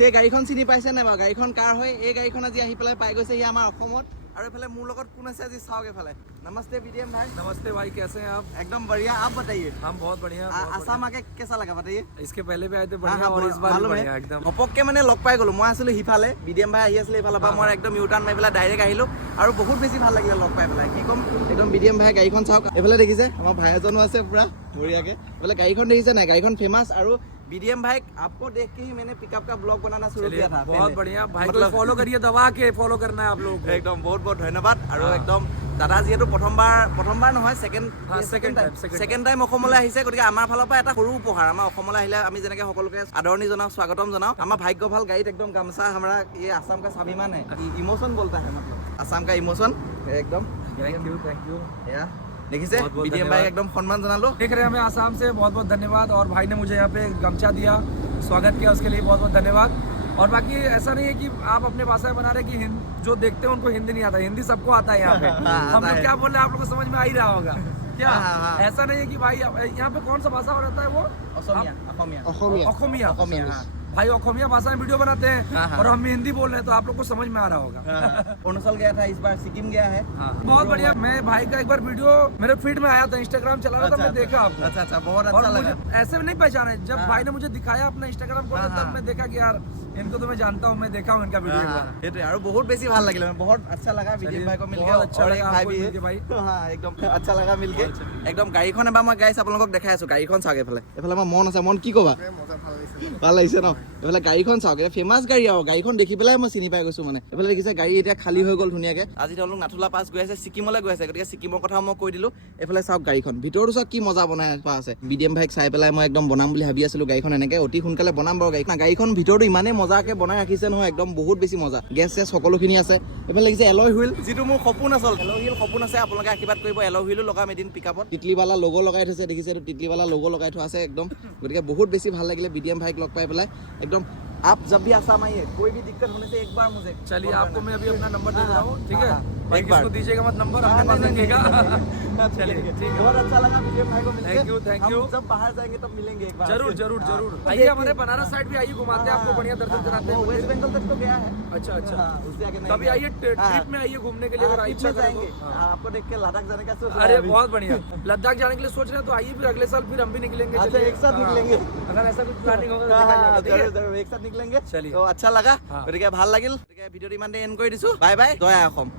সেই গাড়ীখন চিনি পাইছে নাই বাৰু? গাড়ীখন কাৰ হয়? এই গাড়ীখন আজি আহি পেলাই পাই গৈছে আমাৰ অসমত। আৰু এফালে মোৰ লগত কোন আছে আজি চাওক এফালে। नमस्ते बीडीएम भाई। नमस्ते भाई, कैसे हैं आप? एकदम बढ़िया, आप बताइए। हम बहुत बढ़िया। आसाम आके कैसा लगा बताइए? इसके पहले भी आए थे बढ़िया और इस बार भी बढ़िया एकदम। ঘপককে মানে লগ পাই গলো, মই আছিলো সিফালে, বিডিএম ভাই আহি আছিলে ইফালৰ পৰা, মই একদম ইউটাৰ্ণ মাৰি পেলাই ডাইৰেক্ট আহিলো আৰু বহুত বেছি ভাল লাগিলে লগ পাই পেলাই। কি ক'ম, একদম বিডিএম ভাই গাড়ীখন চাওক। এইফালে দেখিছে আমাৰ ভাই এজনো আছে পুৰা বঢ়িয়াকে। এইফালে গাড়ীখন দেখিছে নাই? গাড়ীখন ফেমাস। আৰু बीडीएम भाई आपको देख के ही मैंने पिकअप का ब्लॉग बनाना शुरू किया था। बहुत बढ़िया भाई, मतलब फॉलो करिए, दबा के फॉलो करना है आप लोग। एकदम बहुत बहुत धन्यवाद। আৰু একদম দাদা যিহেতু প্ৰথমবাৰ নহয় ছেকেণ্ড টাইম অসমলৈ আহিছে, গতিকে আমাৰ ফালৰ পৰা এটা সৰু উপহাৰ। আমাৰ অসমলৈ আহিলে আমি যেনেকৈ সকলোকে আদৰণি জনাওঁ, স্বাগতম জনাওঁ। আমাৰ ভাগ্য ভাল, গাড়ীত একদম গামছা हमरा ये आसाम का स्वाभिमान है, इमोशन बोलता है, मतलब आसाम का इमोशन एकदम। Thank you. या देखिए बीडीएम भाई एकदम सम्मान जनालो। देख रहे हैं हमें आसाम से, बहुत बहुत धन्यवाद। और भाई ने मुझे यहाँ पे गमछा दिया, स्वागत किया, उसके लिए बहुत बहुत धन्यवाद। और बाकी ऐसा नहीं है कि आप अपने भाषा में बना रहे कि जो देखते हैं उनको हिंदी नहीं आता, हिंदी सबको आता है यहाँ पे। हम लोग क्या बोल रहे हैं आप लोग को समझ में आ ही रहा होगा क्या? ऐसा नहीं है कि भाई यहाँ पे कौन सा भाषा रहता है वो? अखोमिया। भाई अखोमिया भाषा में वीडियो बनाते हैं और हम हिंदी बोल रहे हैं, तो आप लोग को समझ में आ रहा होगा। अरुणाचल गया था, इस बार सिक्किम गया है। बहुत बढ़िया। मैं भाई का एक बार वीडियो मेरे फीड में आया था, इंस्टाग्राम चला रहा था, मैं देखा आपको। अच्छा, बहुत अच्छा लगा। ऐसे नहीं पहचाना, जब भाई ने मुझे दिखाया अपना इंस्टाग्राम को, तब मैं देखा कि यार इनको तो मैं जानता हूँ, मैं देखा हूँ इनका वीडियो। यार बहुत बेसी ভাল লাগিলে, बहुत अच्छा लगा बीडीएम भाई को मिलके। अच्छा लगा आपको मिलके भाई। हाँ एकदम अच्छा लगा मिलके। एकदम গাড়ীখন এবাৰ মই গাইছ আপোনালোকক দেখাই আছো। গাড়ীখন চাওক এফালে আমাৰ মন আছে। মন কি ক'বা? ভাল লাগিছে ন? এফালে গাড়ীখন চাওক, এটা ফেমাস গাড়ী আৰু গাড়ীখন দেখি পেলাই মই চিনি পাই গৈছো। মানে এফালে দেখিছে গাড়ী এতিয়া খালী হৈ গ'ল ধুনীয়াকে। আজি তেওঁলোক নাথুলা পাছ গৈ আছে, ছিকিমলৈ গৈ আছে, গতিকে ছিকিমৰ কথা মই কৈ দিলো। এফালে চাওক গাড়ীখন ভিতৰতো চাওক কি মজা বনাই পা আছে। বিডিএম ভাইক চাই পেলাই মই একদম বনাম বুলি ভাবি আছিলো গাড়ীখন, এনেকে অতি সোনকালে বনাম বাৰু। গাড়ীখন ভিতৰতো ইমানেই মজাকে বনাই ৰাখিছে নহয়, একদম বহুত বেছি মজা। গেছ চেছ সকলোখিনি আছে। এফালে লাগিছে এলয় হুইল, যিটো মোৰ সপোন আছিল। এলয় হুইল সপোন আছে, আপোনালোকে আশীৰ্বাদ কৰিব। এলয় হুইলো লগাম এদিন পিকআপত। টিটলিৱালা লগো লগাই থৈছে, দেখিছে এইটো টিটলিৱালা লগো লগাই থোৱা আছে একদম। গতিকে বহুত বেছি ভাল লাগিলে বিডিএম ভাইক লগ পাই পেলাই एकदम। आप जब भी आसाम आइए, कोई भी दिक्कत होने से एक बार मुझे चलिए, आपको मैं अभी अपना नंबर दे रहा हूँ, ठीक है? भाई किसको दीजिएगा मत नंबर, अपने पास रखिएगा। चलिए ठीक है, बहुत अच्छा लगा बीडीएम भाई को मिलके। Thank you. जब बाहर जाएंगे तब मिलेंगे एक बार। जरूर आइए, हमारे बनारस साइड भी आइए, घुमाते हैं आपको, बढ़िया दर्शन कराते हैं। वेस्ट बंगाल तक तो गया है। अच्छा उससे आगे नहीं। कभी आइए ट्रिप में आइए घूमने के लिए, अगर इच्छा जाएंगे। आपको देख के लद्दाख जाने का सोच रहे हैं। अरे बहुत बढ़िया, लद्दाख जाने के लिए सोच रहे हैं, तो आइए फिर अगले साल फिर हम भी निकलेंगे। अच्छा, एक साथ निकलेंगे अगर ऐसा कुछ प्लानिंग होगा। जरूर एक साथ निकलेंगे। चलिए, तो अच्छा लगा, গতিকে ভাল লাগিল। গতিকে ভিডিঅ'টো ইমানতে এণ্ড কৰি দিছো। বাই বাই, জয় অসম।